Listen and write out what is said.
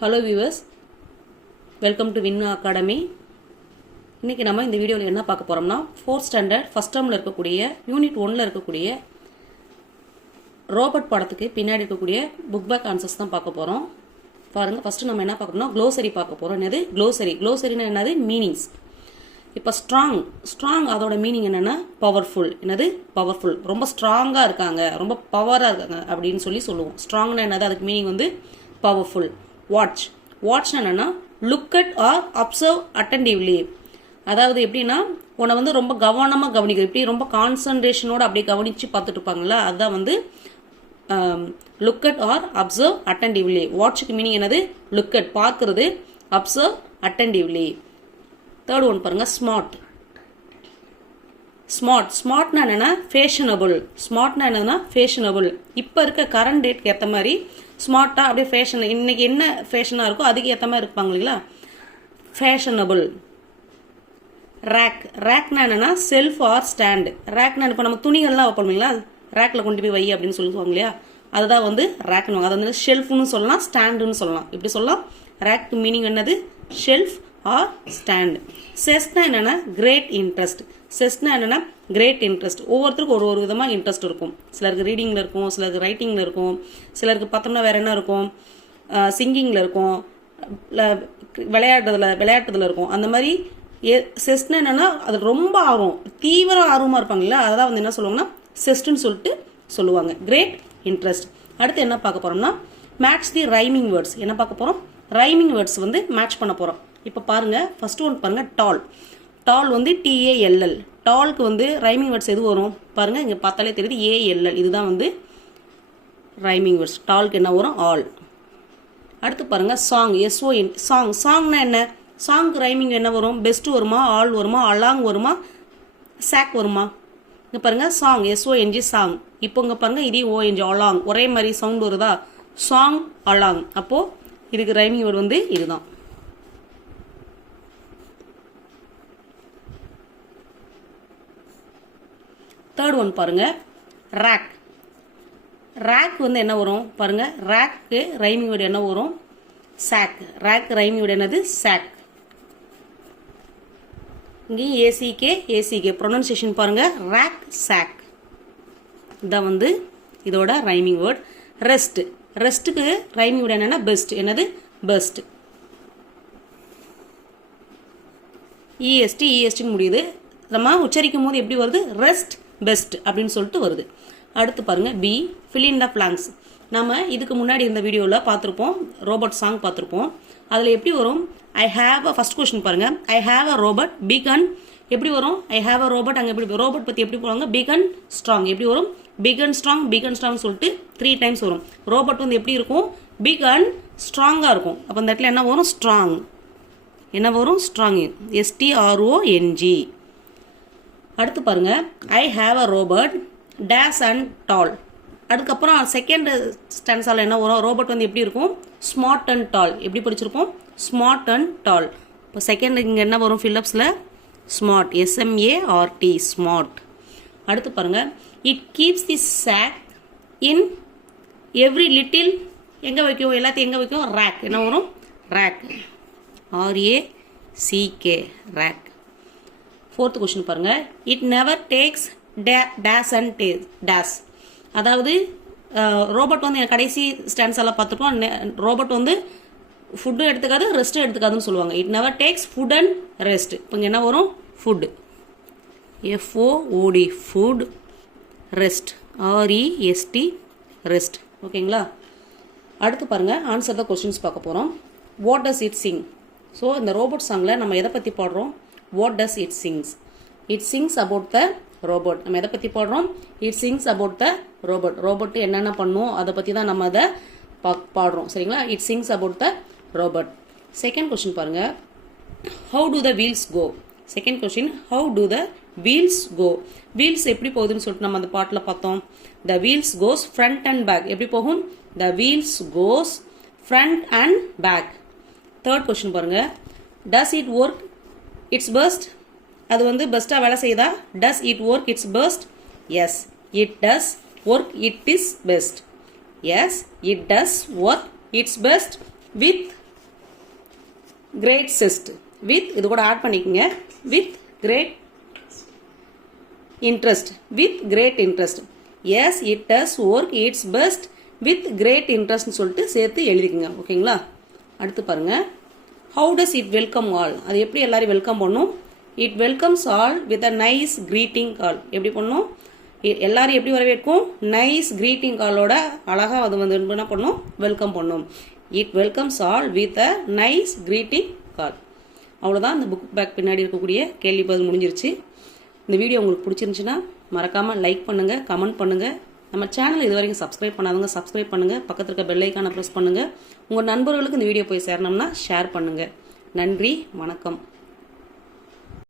Hello viewers, welcome to win academy. இன்றைக்கி நம்ம இந்த வீடியோவில் என்ன பார்க்க போகிறோம்னா 4th ஸ்டாண்டர்ட் ஃபஸ்ட் டேர்மில் இருக்கக்கூடிய யூனிட் 1ல் இருக்கக்கூடிய ரோபோட் பாடத்துக்கு பின்னாடி இருக்கக்கூடிய புக் பேக் ஆன்சர்ஸ் தான் பார்க்க போகிறோம். பாருங்கள், ஃபஸ்ட்டு நம்ம என்ன பார்க்கணும்னா க்ளோசரி பார்க்க போகிறோம். என்னது க்ளோசரினா என்னது? மீனிங்ஸ். இப்போ ஸ்ட்ராங் அதோட மீனிங் என்னென்னா பவர்ஃபுல். என்னது? பவர்ஃபுல். ரொம்ப ஸ்ட்ராங்காக இருக்காங்க, ரொம்ப பவராக இருக்காங்க அப்படின்னு சொல்லுவோம். ஸ்ட்ராங்னா என்னது? அதுக்கு மீனிங் வந்து பவர்ஃபுல். வாட்ச்னா என்னன்னா லுக் அட் ஆர் அப்சர்வ் அட்டென்டிவ்லி. அதாவது எப்படின்னா உன்னை வந்து ரொம்ப கவனமாக கவனிக்கிறது, இப்படி ரொம்ப கான்சன்ட்ரேஷனோட அப்படியே கவனித்து பார்த்துட்டு இருப்பாங்களா, அதுதான் வந்து look at or observe attentively. வாட்சுக்கு மீனிங் என்னது? லுக் அட் பார்க்கறது, அப்சர்வ் அட்டென்டிவ்லி. தேர்ட் ஒன் பாருங்க, ஸ்மார்ட்னா என்னன்னா ஃபேஷனபிள். இப்போ இருக்க கரண்ட் டேட்க்கு ஏற்ற மாதிரி ஸ்மார்ட்டாக அப்படியே ஃபேஷன், இன்னைக்கு என்ன ஃபேஷனாக இருக்கோ அதுக்கு ஏற்ற மாதிரி இருப்பாங்க இல்லைங்களா, ஃபேஷனபிள். ரேக்னா என்னன்னா செல்ஃப் ஆர் ஸ்டாண்ட். ரேக்னா இப்போ நம்ம துணிகள்லாம் வைப்போம் இல்லைங்களா, ரேக்கில் கொண்டு போய் வை அப்படின்னு சொல்லுவாங்க இல்லையா, அதுதான் வந்து ரேக்னு. அதை வந்து ஷெல்ஃப்னு சொல்லலாம், ஸ்டாண்டுன்னு சொல்லலாம். இப்படி சொல்லலாம். ரேக் மீனிங் என்னது? Shelf or stand. செஸ்னா என்னன்னா கிரேட் இன்ட்ரெஸ்ட். ஒவ்வொருத்தருக்கும் ஒரு விதமாக இன்ட்ரெஸ்ட் இருக்கும். சிலருக்கு ரீடிங்கில் இருக்கும், சிலருக்கு ரைட்டிங்கில் இருக்கும், சிலருக்கு பார்த்தோம்னா வேற என்ன இருக்கும், சிங்கிங்கில் இருக்கும், விளையாட்டுல இருக்கும். அந்த மாதிரி செஸ்னா என்னன்னா அது ரொம்ப ஆர்வம், தீவிர ஆர்வமாக இருப்பாங்கல்ல, அதான் வந்து என்ன சொல்லுவாங்கன்னா செஸ்ட்னு சொல்லுவாங்க. Great interest. அடுத்து என்ன பார்க்க போறோம்னா மேட்ச் தி ரைமிங் வேர்ட்ஸ். என்ன பார்க்க போறோம்? ரைமிங் வேர்ட்ஸ் வந்து மேட்ச் பண்ண போறோம். இப்போ பாருங்க, ஃபர்ஸ்ட் ஒன் பாருங்க, டால் வந்து TALL. டால்க்கு வந்து ரைமிங் வேர்ட்ஸ் எது வரும் பாருங்க, இங்கே பார்த்தாலே தெரியுது, ALL. இதுதான் வந்து ரைமிங் வேர்ட்ஸ். டால்க்கு என்ன வரும்? ஆல். அடுத்து பாருங்க, SON. சாங்னா என்ன? சாங்க்கு ரைமிங் என்ன வரும்? பெஸ்ட் வருமா, ஆல் வருமா, அலாங் வருமா, சாக் வருமா? இங்கே பாருங்க, சாங் SONG சாங். இப்போ இங்கே பாருங்க, இதே ONG அலாங். ஒரே மாதிரி சவுண்ட் வருதா? Song, along. அப்போ இதுக்கு ரைமிங் வேர்டு வந்து இதுதான். தேர்ட் ஒன் பாருங்க, ரேக் வந்து என்ன வரும் பாருங்க, ரேக்கு ரைமிங் வேர்டு என்ன வரும்? சாக். ரேக் ரைமிங் வேர்டு என்னது? சாக். இங்கேயும் ஏசிகே ப்ரொனன்சியேஷன் பாருங்க, ரேக், சாக். இதான் வந்து இதோட ரைமிங் வேர்ட். ரெஸ்ட்டுக்கு ரைமிங் வேர்டு என்னன்னா பெஸ்ட். என்னது? பெஸ்ட். EST முடியுது. நம்ம உச்சரிக்கும் போது எப்படி வருது? ரெஸ்ட், பெஸ்ட் அப்படின்னு சொல்லிட்டு வருது. அடுத்து பாருங்க, B, fill in the blanks. நம்ம இதுக்கு முன்னாடி இந்த வீடியோவில் பார்த்துருப்போம், ரோபோட் சாங் பார்த்துருப்போம். அதில் எப்படி வரும்? ஃபர்ஸ்ட் கொஸ்டின் பாருங்க, I have a robot begin. எப்படி வரும்? I have a robot. அங்கே எப்படி ரோபோட் பற்றி எப்படி போவாங்க? Begin strong. எப்படி வரும்? பிகன் ஸ்ட்ராங் சொல்லிட்டு 3 டைம்ஸ் வரும். ரோபோட் வந்து எப்படி இருக்கும்? பிகன் ஸ்ட்ராங்காக இருக்கும். அப்போ இந்த இடத்துல என்ன வரும்? ஸ்ட்ராங். என்ன வரும்? ஸ்ட்ராங். STRONG. அடுத்து பாருங்க, I have a robot days and tall. அதுக்கப்புறம் செகண்ட் ஸ்டான்ஸால என்ன வரும்? ரோபோட் வந்து எப்படி இருக்கும்? Smart and tall. எப்படி படிச்சிருக்கோம்? Smart and tall. இப்போ செகண்ட் இங்கே என்ன வரும்? ஃபில்லப்ஸில் ஸ்மார்ட், SMART, ஸ்மார்ட். அடுத்து பாருங்க, it keeps the chalk in every little. எங்கே வைக்கும்? எல்லாத்தையும் எங்கே வைக்கும்? ரேக். என்ன வரும்? Rack. RACK, rack. Fourth question பாருங்க, it never tax days and days. அதாவது ரோபோட் வந்து கடைசி ஸ்டாண்ட்ஸ் எல்லாம் பார்த்துருப்போம். ரோபோட் வந்து ஃபுட்டும் எடுத்துக்காது, ரெஸ்ட்டும் எடுத்துக்காதுன்னு சொல்லுவாங்க. It never takes food and rest. இப்போ இங்கே என்ன வரும்? Food, FOOD, food. Rest, REST, rest. ஓகேங்களா? அடுத்து பாருங்க, ஆன்சர் த கொஸ்டின்ஸ் பார்க்க போகிறோம். What does it sing? So இந்த ரோபோட் சாங்கில் நம்ம எதை பற்றி பாடுறோம்? What does it sings? It sings about the robot. நம்ம எதை பற்றி பாடுறோம்? It sings about the robot. Robot என்னென்ன பண்ணும் அதை பற்றி தான் நம்ம அதை பாடுறோம். சரிங்களா? It sings about the robot. Second question பாருங்க, how do the wheels go? Second question, how do the wheels go? Wheels எப்படி போகுதுன்னு சொல்லிட்டு நம்ம அந்த பாட்டில் பார்த்தோம். The wheels goes front and back. எப்படி போகும்? The wheels goes front and back. Third question பாருங்க, does it work its best? அது வந்து பெஸ்ட்டாக வேலை செய்யுதா? Does it work its best? Yes, it does work its best. Yes, it does work its best with great zest with இது கூட add பண்ணிக்கோங்க with great interest with great interest as it does work its best with great இன்ட்ரெஸ்ட்னு சொல்லிட்டு சேர்த்து எழுதிக்கங்க ஓகேங்களா. அடுத்து பாருங்க how does it welcome all அது எப்படி எல்லாரும் வெல்கம் பண்ணும். It welcomes all with a nice greeting call எப்படி பண்ணும் எல்லாரும் எப்படி வரவேற்கும் நைஸ் கிரீட்டிங் காலோட அழகாக அது வந்து என்ன பண்ணும் வெல்கம் பண்ணும். It welcomes all with a nice greeting call. அவ்வளோதான் இந்த புக் பேக் பின்னாடி இருக்கக்கூடிய கேள்வி பதில் முடிஞ்சிருச்சு. இந்த வீடியோ உங்களுக்கு பிடிச்சிருந்துச்சுன்னா மறக்காமல் லைக் பண்ணுங்கள் கமெண்ட் பண்ணுங்கள். நம்ம சேனல் இது வரைக்கும் சப்ஸ்கிரைப் பண்ணாதவங்க சப்ஸ்கிரைப் பண்ணுங்கள். பக்கத்தில் இருக்க பெல் ஐக்கானை ப்ரெஸ் பண்ணுங்கள். உங்கள் நண்பர்களுக்கு இந்த வீடியோ போய் சேரணும்னா ஷேர் பண்ணுங்கள். நன்றி வணக்கம்.